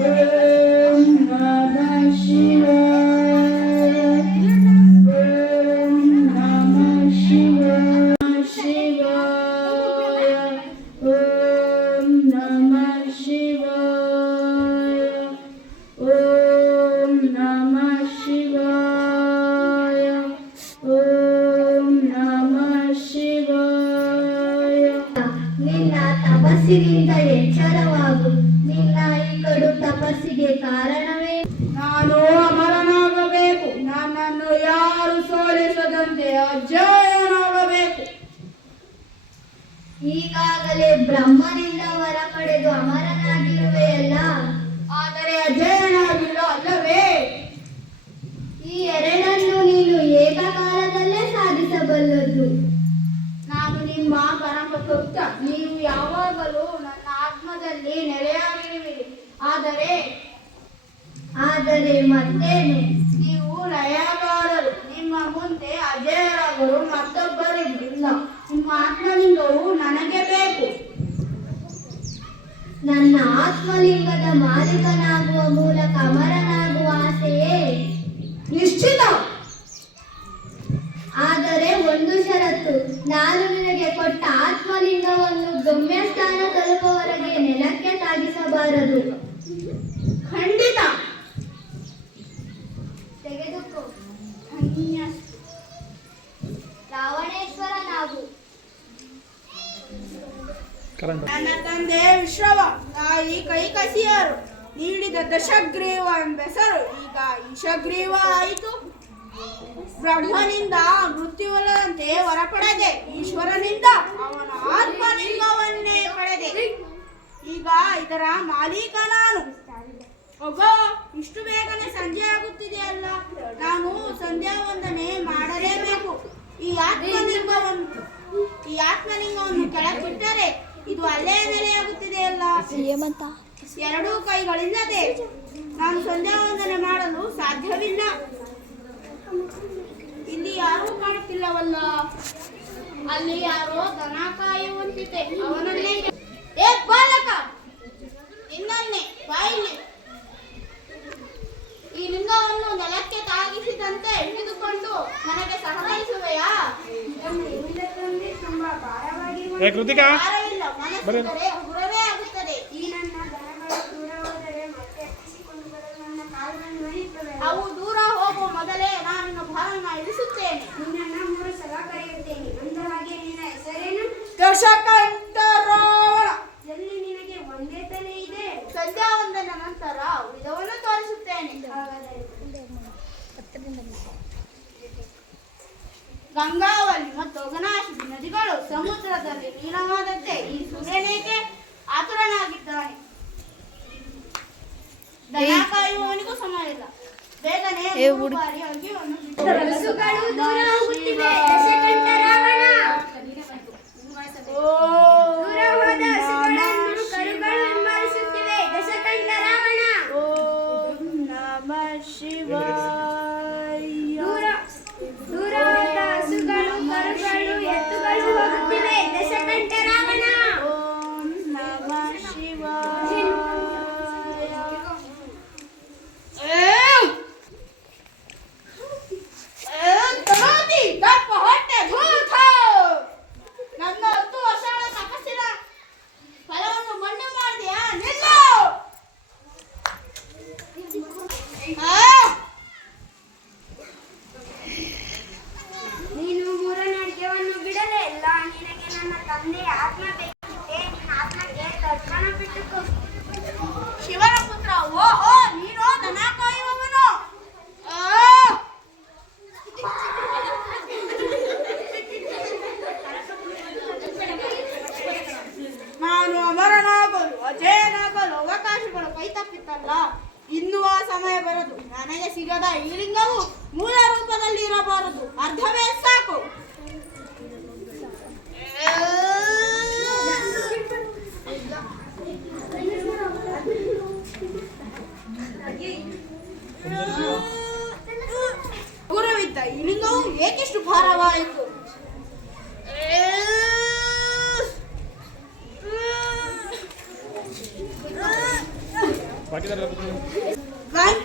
ಓಂ ನಮಃ ಶಿವಾಯ. ಓಂ ನಮಃ ಶಿವಾಯ ಶಿವಾಯ. ಓಂ ನಮಃ ಶಿವಾಯ. ಓಂ ನಮಃ ಶಿವಾಯ. ಓಂ ನಮಃ ಶಿವಾಯ. ನಿನ್ನ ತಪಸ್ಸಿನಿಂದ ಎಚ್ಚರವಾಗು. ನಿನ್ನ ಈ ಕಡು ತಪಸ್ಸಿಗೆ ಕಾರಣವೇ ನಾನು ಅಮರನಾಗಬೇಕು. ನನ್ನನ್ನು ಯಾರು ಸೋಲಿಸದಂತೆ ಅಜೇಯನಾಗಬೇಕು. ಈಗಾಗಲೇ ಬ್ರಹ್ಮನಿಂದ ವರ ಪಡೆದು ಅಮರನಾಗಿರುವೆಯಲ್ಲ, ಆದರೆ ಅಜೇಯನಾಗಿಲ್ಲ ಅಲ್ಲವೇ? ಈ ಎರಡನ್ನು ನೀನು ಏಕಕಾಲದಲ್ಲೇ ಸಾಧಿಸಬಲ್ಲದು. ನಾನು ನಿಮ್ಮ ಪರಮಭಕ್ತ. ನೀವು ಯಾವಾಗಲೂ ನನ್ನ ಆತ್ಮದಲ್ಲಿ ನೆಲೆಯಾಗಿರುವಿರಿ. ಆದರೆ ಮತ್ತೇನು? ನೀವು ಲಯಗಾರರು. ನಿಮ್ಮ ಮುಂದೆ ಅಜೇಯರಾಗಲು ಮತ್ತೊಬ್ಬರಿಲ್ಲ. ನಿಮ್ಮ ಆತ್ಮಲಿಂಗವು ನನಗೆ ಬೇಕು. ನನ್ನ ಆತ್ಮಲಿಂಗದ ಮಾಲೀಕನಾಗುವ ಮೂಲಕ ಅಮರನಾಗುವ ಆಸೆಯೇ ನಿಶ್ಚಿತ. ಆದರೆ ಒಂದು ಷರತ್ತು. ನಾನು ನಿನಗೆ ಕೊಟ್ಟ ಆತ್ಮಲಿಂಗವನ್ನು ಗಮ್ಯಸ್ಥಾನ ತಲುಪುವವರೆಗೆ ನೆಲಕ್ಕೆ ಸಾಗಿಸಬಾರದು. ಖಂಡಿತ. ತೆಗೆದುಕೋ. ರಾವಣೇಶ್ವರನಾಗು. ನನ್ನ ತಂದೆ ವಿಶ್ರವ, ತಾಯಿ ಕೈಕಸಿಯರು ನೀಡಿದ ದಶಗ್ರೀವ ಎಂಬೆಸರು ಈಗ ಈಶಗ್ರೀವ ಆಯಿತು. ಬ್ರಹ್ಮನಿಂದ ಮೃತ್ಯುವಿಲ್ಲದಂತೆ ವರ ಪಡೆದೆ. ಈಶ್ವರನಿಂದ ಅವನ ಆತ್ಮಲಿಂಗವನ್ನೇ ಪಡೆದೆ. ಈಗ ಇದರ ಮಾಲೀಕ ನಾನು. ಒಬ್ಬ ಇಷ್ಟು ಬೇಗನೆ ಸಂಜೆ ಆಗುತ್ತಿದೆಯಲ್ಲ, ನಾನು ಸಂಧ್ಯಾ ವಂದನೆ ಮಾಡಲೇಬೇಕು. ಈ ಆತ್ಮಲಿಂಗವನ್ನು ಕೆಳಗಿಟ್ಟರೆ ಇದು ಅಲ್ಲೇ ನೆಲೆಯಾಗುತ್ತಿದೆಯಲ್ಲ. ಎರಡೂ ಕೈಗಳಿಲ್ಲದೆ ನಾನು ಸಂಧ್ಯಾ ವಂದನೆ ಮಾಡಲು ಸಾಧ್ಯವಿಲ್ಲ. ಇಲ್ಲಿ ಯಾರೂ ಕಾಣುತ್ತಿಲ್ಲವಲ್ಲ. ಅಲ್ಲಿ ಯಾರೋ ದನ ಕಾಯುವಂತಿದೆ. ಅವನನ್ನೇ ಏ ಬಾಲಕ, ನಿನ್ನನ್ನೇ ಬಾಯಿಲಿ. ಈ ಲಿಂಗವನ್ನು ನೆಲಕ್ಕೆ ತಾಗಿಸಿದಂತೆ ಹಿಡಿದುಕೊಂಡು ನನಗೆ ಸಹಕರಿಸುವೆಯಾ? ತುಂಬಾ ಭಾರವಿಲ್ಲ. ಮನಸ್ಸಿದ್ದರೆ ಉಗುರವೇ ಆಗುತ್ತದೆ. ಈ ನನ್ನ ದನಗಳು ದೂರ ಹೋದರೆ ಮತ್ತೆ ಹತ್ತಿಸಿಕೊಂಡು ಬರಲು ನನ್ನ ಕಾಲುಗಳನ್ನು ಒಯ್ಯುತ್ತವೆ. ಅವು ದೂರ ಹೋಗುವ ಮೊದಲೇ ನಾನು ಭಾರವನ್ನು ಇಳಿಸುತ್ತೇನೆ. ನಿನ್ನನ್ನು 3 ಸಲ ಕರೆಯುತ್ತೇನೆ. ಅಂದ ಹಾಗೆ ನಿನ್ನ ಹೆಸರೇನು? ದಶಕಂಠ ರಾವಣ. ಎಲ್ಲಿ ನಿನಗೆ ಒಂದೇ ತಲೆ ಇದೆ? ಸಂಧ್ಯಾ ವಂದನ ನಂತರ ಉಳಿದವನ್ನು ತೋರಿಸುತ್ತೇನೆ. ಗಂಗಾವಳಿ ಮತ್ತು ಅಘನಾಶಿನಿ ನದಿಗಳು ಸಮುದ್ರದಲ್ಲಿ ನೀಲವಾದಂತೆ ಈ ಸೂರ್ಯನೇಕೆ ಆತುರನಾಗಿದ್ದಾನೆ. ದನ ಕಾಯುವವನಿಗೂ ಸಮಯ ಇಲ್ಲ. ಬೇಗನೆ ಬಾರಿ ಅಗಿಯನ್ನು ಶಿವನ ಪುತ್ರ. ಓಹೋ, ನೀನು ದನ ಕಾಯುವವನು. ನಾನು ಅಮರನಾಗಲು ಅಜೇಯನಾಗಲು ಅವಕಾಶಗಳು ಕೈತಪ್ಪಿತ್ತಲ್ಲ. ಇನ್ನೂ ಆ ಸಮಯ ಬರದು. ನನಗೆ ಸಿಗದ ಈ ಲಿಂಗವು ಮೂಲ ರೂಪದಲ್ಲಿ ಇರಬಾರದು. ಅರ್ಧವೇ ಸಾಕು. ಗುರುವಿದ್ದ ಈ ಲಿಂಗವು ಏಕೆಷ್ಟು ಭಾರವಾಯಿತು? ಬಾಕಿದೆಲ್ಲ ಒನ್